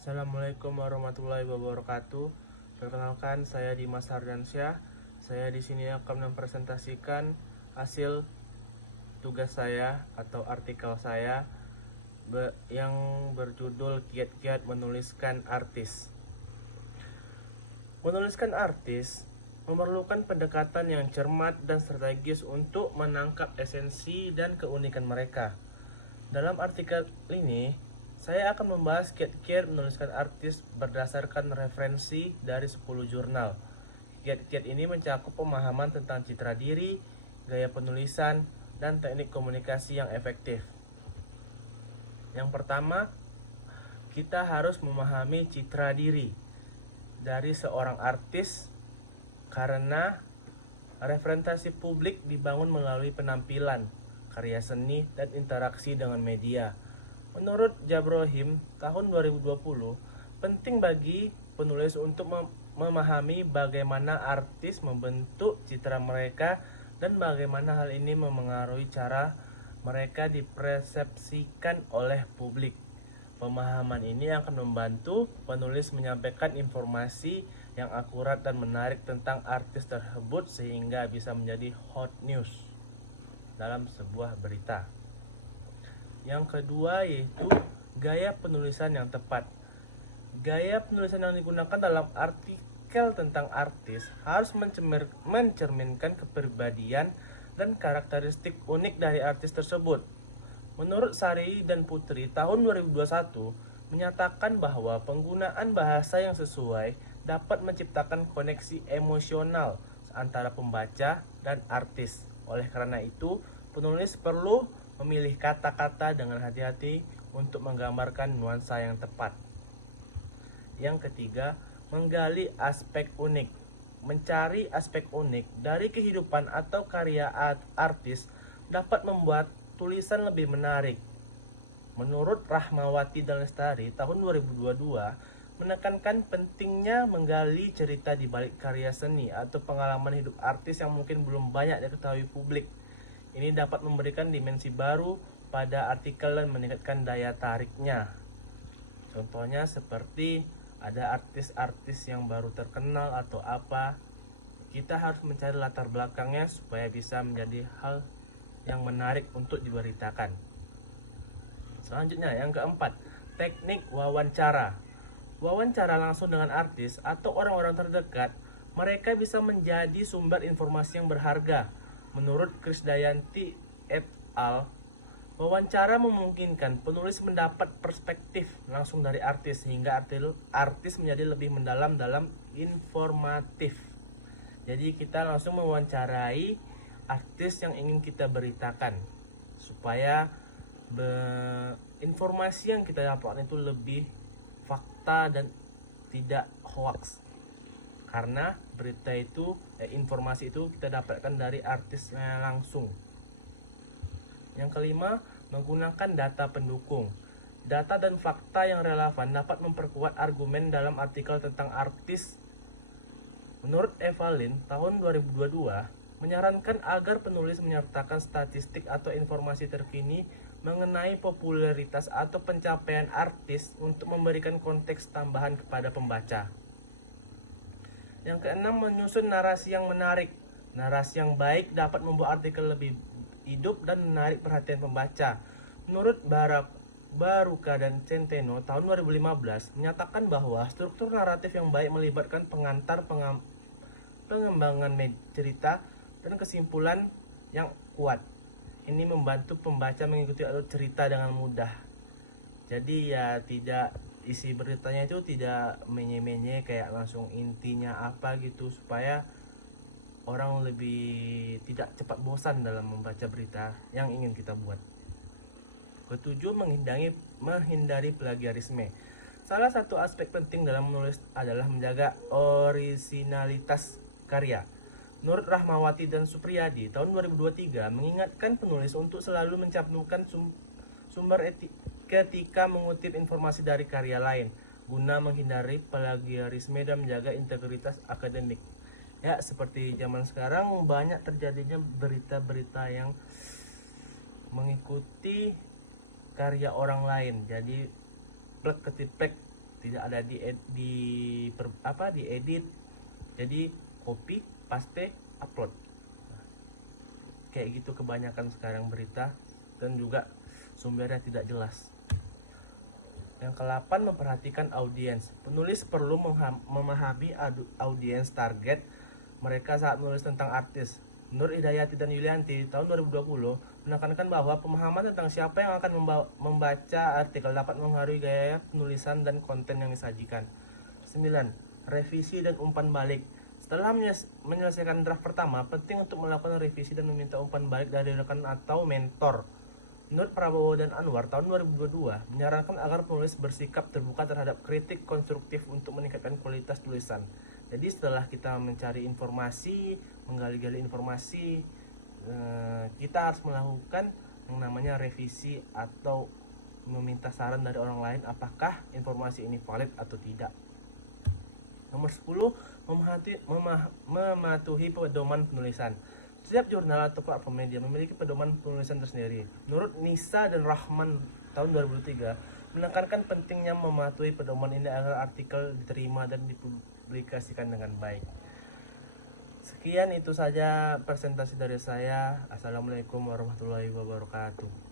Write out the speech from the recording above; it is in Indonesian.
Assalamualaikum warahmatullahi wabarakatuh. Perkenalkan, saya Dimas Hardiansyah. Saya di sini akan mempresentasikan hasil tugas saya atau artikel saya yang berjudul Kiat-kiat menuliskan artis. Menuliskan artis memerlukan pendekatan yang cermat dan strategis untuk menangkap esensi dan keunikan mereka. Dalam artikel ini, saya akan membahas kiat-kiat menuliskan artis berdasarkan referensi dari 10 jurnal. Kiat-kiat ini mencakup pemahaman tentang citra diri, gaya penulisan, dan teknik komunikasi yang efektif. Yang pertama, kita harus memahami citra diri dari seorang artis karena representasi publik dibangun melalui penampilan, karya seni, dan interaksi dengan media. Menurut Jabrohim, tahun 2020, penting bagi penulis untuk memahami bagaimana artis membentuk citra mereka dan bagaimana hal ini memengaruhi cara mereka dipersepsikan oleh publik. Pemahaman ini akan membantu penulis menyampaikan informasi yang akurat dan menarik tentang artis tersebut sehingga bisa menjadi hot news dalam sebuah berita. Yang kedua yaitu gaya penulisan yang tepat. Gaya penulisan yang digunakan dalam artikel tentang artis harus mencerminkan kepribadian dan karakteristik unik dari artis tersebut. Menurut Sari dan Putri, tahun 2021 menyatakan bahwa penggunaan bahasa yang sesuai dapat menciptakan koneksi emosional antara pembaca dan artis. Oleh karena itu, penulis perlu memilih kata-kata dengan hati-hati untuk menggambarkan nuansa yang tepat. Yang ketiga, menggali aspek unik. Mencari aspek unik dari kehidupan atau karya artis dapat membuat tulisan lebih menarik. Menurut Rahmawati dan Lestari, tahun 2022 menekankan pentingnya menggali cerita di balik karya seni atau pengalaman hidup artis yang mungkin belum banyak diketahui publik. Ini dapat memberikan dimensi baru pada artikel dan meningkatkan daya tariknya. Contohnya seperti ada artis-artis yang baru terkenal atau apa. Kita harus mencari latar belakangnya supaya bisa menjadi hal yang menarik untuk diberitakan. Selanjutnya yang keempat, teknik wawancara. Wawancara langsung dengan artis atau orang-orang terdekat, mereka bisa menjadi sumber informasi yang berharga. Menurut Krisdayanti et al., wawancara memungkinkan penulis mendapat perspektif langsung dari artis sehingga artis menjadi lebih mendalam dalam informatif. Jadi kita langsung mewawancarai artis yang ingin kita beritakan supaya informasi yang kita dapatkan itu lebih fakta dan tidak hoax. Karena berita itu, informasi itu kita dapatkan dari artisnya langsung. Yang kelima, menggunakan data pendukung. Data dan fakta yang relevan dapat memperkuat argumen dalam artikel tentang artis. Menurut Evalin, tahun 2022 menyarankan agar penulis menyertakan statistik atau informasi terkini mengenai popularitas atau pencapaian artis untuk memberikan konteks tambahan kepada pembaca. Yang keenam, menyusun narasi yang menarik. Narasi yang baik dapat membuat artikel lebih hidup dan menarik perhatian pembaca. Menurut Baruka dan Centeno tahun 2015 menyatakan bahwa struktur naratif yang baik melibatkan pengantar, pengembangan cerita, dan kesimpulan yang kuat. Ini membantu pembaca mengikuti alur cerita dengan mudah. Jadi ya tidak, isi beritanya itu tidak menye-menye kayak langsung intinya apa gitu, supaya orang lebih tidak cepat bosan dalam membaca berita yang ingin kita buat. Ketujuh, menghindari plagiarisme. Salah satu aspek penting dalam menulis adalah menjaga orisinalitas karya. Menurut Rahmawati dan Supriyadi, tahun 2023 mengingatkan penulis untuk selalu mencantumkan sumber ketika mengutip informasi dari karya lain, guna menghindari plagiarisme dan menjaga integritas akademik. Ya, seperti zaman sekarang banyak terjadinya berita-berita yang mengikuti karya orang lain. Jadi plek ketiplek tidak ada diedit, jadi copy paste upload. Kayak gitu kebanyakan sekarang berita, dan juga sumbernya tidak jelas. Yang ke-8, memperhatikan audiens. Penulis perlu memahami audiens target mereka saat menulis tentang artis. Nur Hidayati dan Yulianti tahun 2020 menekankan bahwa pemahaman tentang siapa yang akan membaca artikel dapat mempengaruhi gaya penulisan dan konten yang disajikan. 9. Revisi dan umpan balik. Setelah menyelesaikan draft pertama, penting untuk melakukan revisi dan meminta umpan balik dari rekan atau mentor. Menurut Prabowo dan Anwar tahun 2022 menyarankan agar penulis bersikap terbuka terhadap kritik konstruktif untuk meningkatkan kualitas tulisan. Jadi setelah kita mencari informasi, menggali-gali informasi, kita harus melakukan yang namanya revisi atau meminta saran dari orang lain apakah informasi ini valid atau tidak. Nomor 10, mematuhi pedoman penulisan. Setiap jurnal atau platform media memiliki pedoman penulisan tersendiri. Menurut Nisa dan Rahman tahun 2003 menekankan pentingnya mematuhi pedoman ini agar artikel diterima dan dipublikasikan dengan baik. Sekian itu saja presentasi dari saya. Assalamualaikum warahmatullahi wabarakatuh.